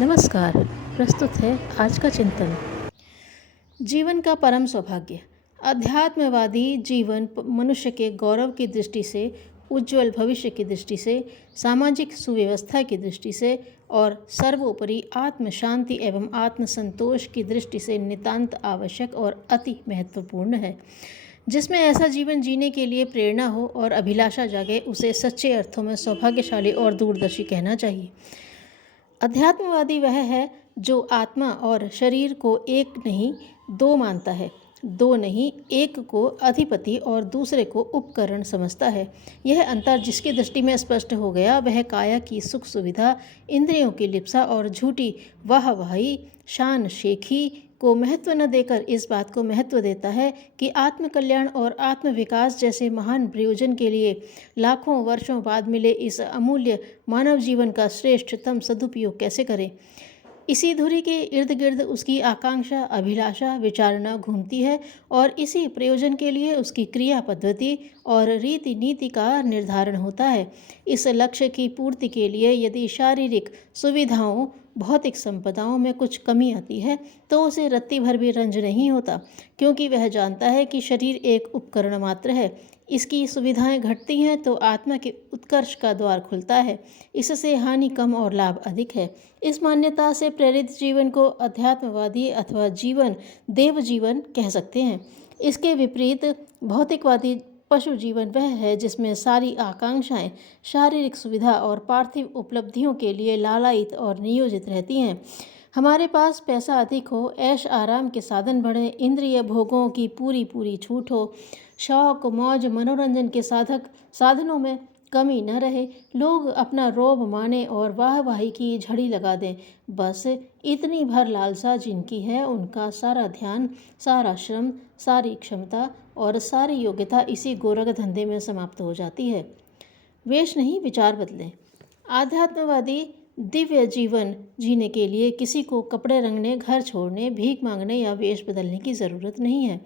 नमस्कार। प्रस्तुत है आज का चिंतन। जीवन का परम सौभाग्य। अध्यात्मवादी जीवन मनुष्य के गौरव की दृष्टि से, उज्ज्वल भविष्य की दृष्टि से, सामाजिक सुव्यवस्था की दृष्टि से और सर्वोपरि आत्म शांति एवं आत्म संतोष की दृष्टि से नितांत आवश्यक और अति महत्वपूर्ण है। जिसमें ऐसा जीवन जीने के लिए प्रेरणा हो और अभिलाषा जागे, उसे सच्चे अर्थों में सौभाग्यशाली और दूरदर्शी कहना चाहिए। अध्यात्मवादी वह है जो आत्मा और शरीर को एक नहीं दो मानता है, दो नहीं एक को अधिपति और दूसरे को उपकरण समझता है। यह अंतर जिसकी दृष्टि में स्पष्ट हो गया, वह काया की सुख सुविधा, इंद्रियों की लिप्सा और झूठी वाहवाही, शान शेखी को महत्व न देकर इस बात को महत्व देता है कि आत्मकल्याण और आत्म विकास जैसे महान प्रयोजन के लिए लाखों वर्षों बाद मिले इस अमूल्य मानव जीवन का श्रेष्ठतम सदुपयोग कैसे करें। इसी धुरी के इर्द गिर्द उसकी आकांक्षा, अभिलाषा, विचारणा घूमती है और इसी प्रयोजन के लिए उसकी क्रिया पद्धति और रीति नीति का निर्धारण होता है। इस लक्ष्य की पूर्ति के लिए यदि शारीरिक सुविधाओं, भौतिक संपदाओं में कुछ कमी आती है तो उसे रत्ती भर भी रंज नहीं होता, क्योंकि वह जानता है कि शरीर एक उपकरण मात्र है। इसकी सुविधाएं घटती हैं तो आत्मा के उत्कर्ष का द्वार खुलता है। इससे हानि कम और लाभ अधिक है। इस मान्यता से प्रेरित जीवन को अध्यात्मवादी अथवा जीवन देव जीवन कह सकते हैं। इसके विपरीत भौतिकवादी पशु जीवन वह है जिसमें सारी आकांक्षाएं शारीरिक सुविधा और पार्थिव उपलब्धियों के लिए लालायित और नियोजित रहती हैं। हमारे पास पैसा अधिक हो, ऐश आराम के साधन बढ़े, इंद्रिय भोगों की पूरी पूरी छूट हो, शौक मौज मनोरंजन के साधनों में कमी न रहे, लोग अपना रोब माने और वाहवाही की झड़ी लगा दें, बस इतनी भर लालसा जिनकी है, उनका सारा ध्यान, सारा श्रम, सारी क्षमता और सारी योग्यता इसी गोरख धंधे में समाप्त हो जाती है। वेश नहीं, विचार बदलें। आध्यात्मवादी दिव्य जीवन जीने के लिए किसी को कपड़े रंगने, घर छोड़ने, भीख मांगने या वेश बदलने की ज़रूरत नहीं है।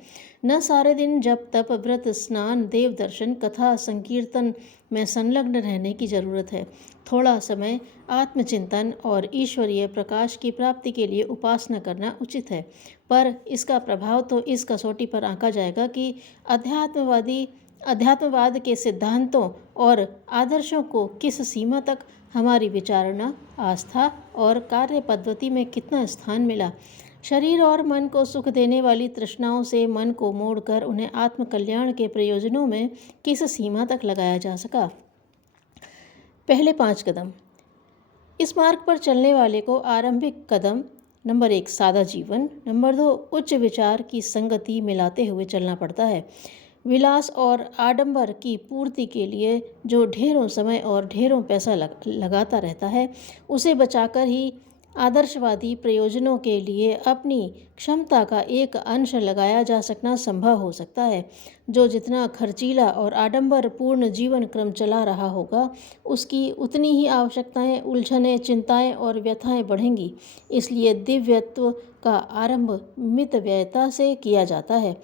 न सारे दिन जप तप व्रत स्नान देव दर्शन कथा संकीर्तन में संलग्न रहने की ज़रूरत है। थोड़ा समय आत्मचिंतन और ईश्वरीय प्रकाश की प्राप्ति के लिए उपासना करना उचित है, पर इसका प्रभाव तो इस कसौटी पर आंका जाएगा कि अध्यात्मवाद के सिद्धांतों और आदर्शों को किस सीमा तक हमारी विचारणा, आस्था और कार्य पद्धति में कितना स्थान मिला। शरीर और मन को सुख देने वाली तृष्णाओं से मन को मोड़कर उन्हें आत्मकल्याण के प्रयोजनों में किस सीमा तक लगाया जा सका। पहले 5 कदम। इस मार्ग पर चलने वाले को आरंभिक कदम नंबर 1 सादा जीवन, नंबर 2 उच्च विचार की संगति मिलाते हुए चलना पड़ता है। विलास और आडंबर की पूर्ति के लिए जो ढेरों समय और ढेरों पैसा लगाता रहता है, उसे बचाकर ही आदर्शवादी प्रयोजनों के लिए अपनी क्षमता का एक अंश लगाया जा सकना संभव हो सकता है। जो जितना खर्चीला और आडंबर पूर्ण जीवन क्रम चला रहा होगा, उसकी उतनी ही आवश्यकताएं, उलझनें, चिंताएं और व्यथाएं बढ़ेंगी। इसलिए दिव्यत्व का आरंभ मितव्ययता से किया जाता है।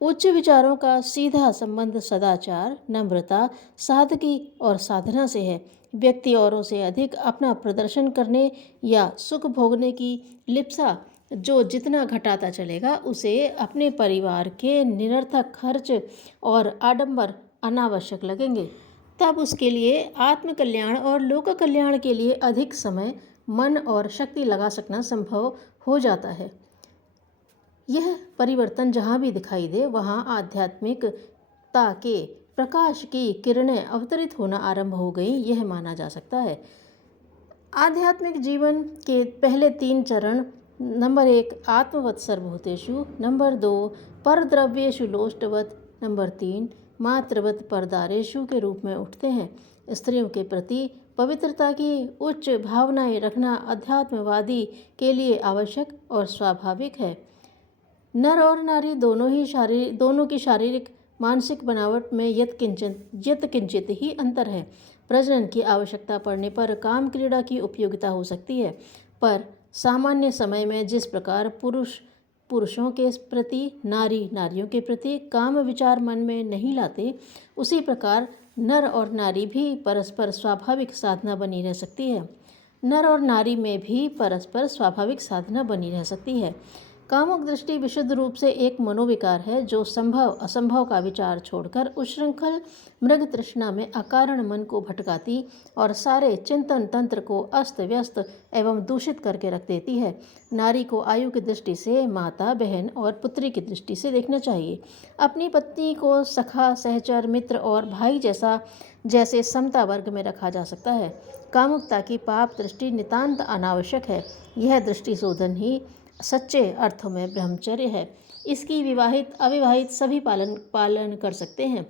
उच्च विचारों का सीधा संबंध सदाचार, नम्रता, सादगी और साधना से है। व्यक्ति औरों से अधिक अपना प्रदर्शन करने या सुख भोगने की लिप्सा जो जितना घटाता चलेगा, उसे अपने परिवार के निरर्थक खर्च और आडंबर अनावश्यक लगेंगे। तब उसके लिए आत्मकल्याण और लोक कल्याण के लिए अधिक समय, मन और शक्ति लगा सकना संभव हो जाता है। यह परिवर्तन जहाँ भी दिखाई दे, वहाँ आध्यात्मिकता के प्रकाश की किरणें अवतरित होना आरंभ हो गई, यह माना जा सकता है। आध्यात्मिक जीवन के पहले 3 चरण नंबर 1 आत्मवत् सर्वभूतेषु, नंबर 2 परद्रव्येषु लोष्टवत्, नंबर 3 मातृवत् परदारेषु के रूप में उठते हैं। स्त्रियों के प्रति पवित्रता की उच्च भावनाएं रखना अध्यात्मवादी के लिए आवश्यक और स्वाभाविक है। नर और नारी दोनों की शारीरिक मानसिक बनावट में यत किंचित ही अंतर है। प्रजनन की आवश्यकता पड़ने पर काम क्रीड़ा की उपयोगिता हो सकती है, पर सामान्य समय में जिस प्रकार पुरुषों के प्रति, नारियों के प्रति काम विचार मन में नहीं लाते, उसी प्रकार नर और नारी भी परस्पर स्वाभाविक साधना बनी रह सकती है। नर और नारी में भी परस्पर स्वाभाविक साधना बनी रह सकती है। कामुक दृष्टि विशुद्ध रूप से एक मनोविकार है जो संभव असंभव का विचार छोड़कर उच्छृंखल मृग तृष्णा में अकारण मन को भटकाती और सारे चिंतन तंत्र को अस्त व्यस्त एवं दूषित करके रख देती है। नारी को आयु की दृष्टि से माता, बहन और पुत्री की दृष्टि से देखना चाहिए। अपनी पत्नी को सखा, सहचर, मित्र और भाई जैसे समता वर्ग में रखा जा सकता है। कामुकता की पाप दृष्टि नितांत अनावश्यक है। यह दृष्टि शोधन ही सच्चे अर्थों में ब्रह्मचर्य है। इसकी विवाहित अविवाहित सभी पालन कर सकते हैं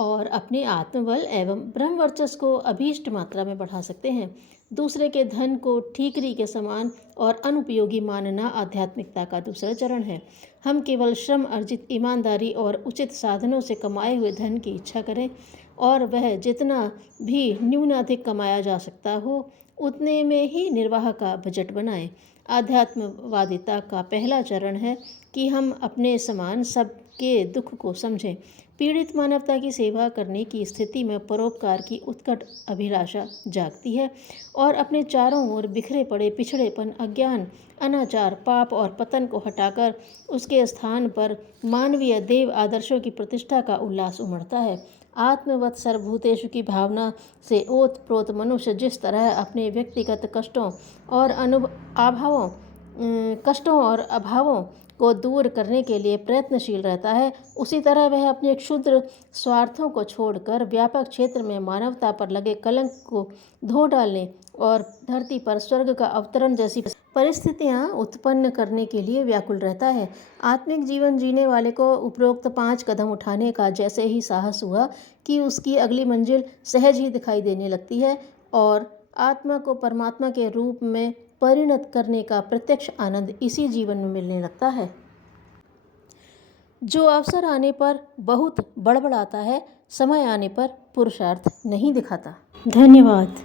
और अपने आत्मबल एवं ब्रह्मवर्चस्व को अभीष्ट मात्रा में बढ़ा सकते हैं। दूसरे के धन को ठीकरी के समान और अनुपयोगी मानना आध्यात्मिकता का दूसरा चरण है। हम केवल श्रम अर्जित ईमानदारी और उचित साधनों से कमाए हुए धन की इच्छा करें और वह जितना भी न्यूनाधिक कमाया जा सकता हो उतने में ही निर्वाह का बजट बनाएं। आध्यात्मवादिता का पहला चरण है कि हम अपने समान सबके दुख को समझें। पीड़ित मानवता की सेवा करने की स्थिति में परोपकार की उत्कट अभिलाषा जागती है और अपने चारों ओर बिखरे पड़े पिछड़ेपन, अज्ञान, अनाचार, पाप और पतन को हटाकर उसके स्थान पर मानवीय देव आदर्शों की प्रतिष्ठा का उल्लास उमड़ता है। आत्मवत सर्वभूतेषु की भावना से ओतप्रोत मनुष्य जिस तरह अपने व्यक्तिगत कष्टों और अभावों को दूर करने के लिए प्रयत्नशील रहता है, उसी तरह वह अपने क्षुद्र स्वार्थों को छोड़कर व्यापक क्षेत्र में मानवता पर लगे कलंक को धो डालने और धरती पर स्वर्ग का अवतरण जैसी परिस्थितियां उत्पन्न करने के लिए व्याकुल रहता है। आत्मिक जीवन जीने वाले को उपरोक्त 5 कदम उठाने का जैसे ही साहस हुआ कि उसकी अगली मंजिल सहज ही दिखाई देने लगती है और आत्मा को परमात्मा के रूप में परिणत करने का प्रत्यक्ष आनंद इसी जीवन में मिलने लगता है। जो अवसर आने पर बहुत बड़बड़ाता है, समय आने पर पुरुषार्थ नहीं दिखाता। धन्यवाद।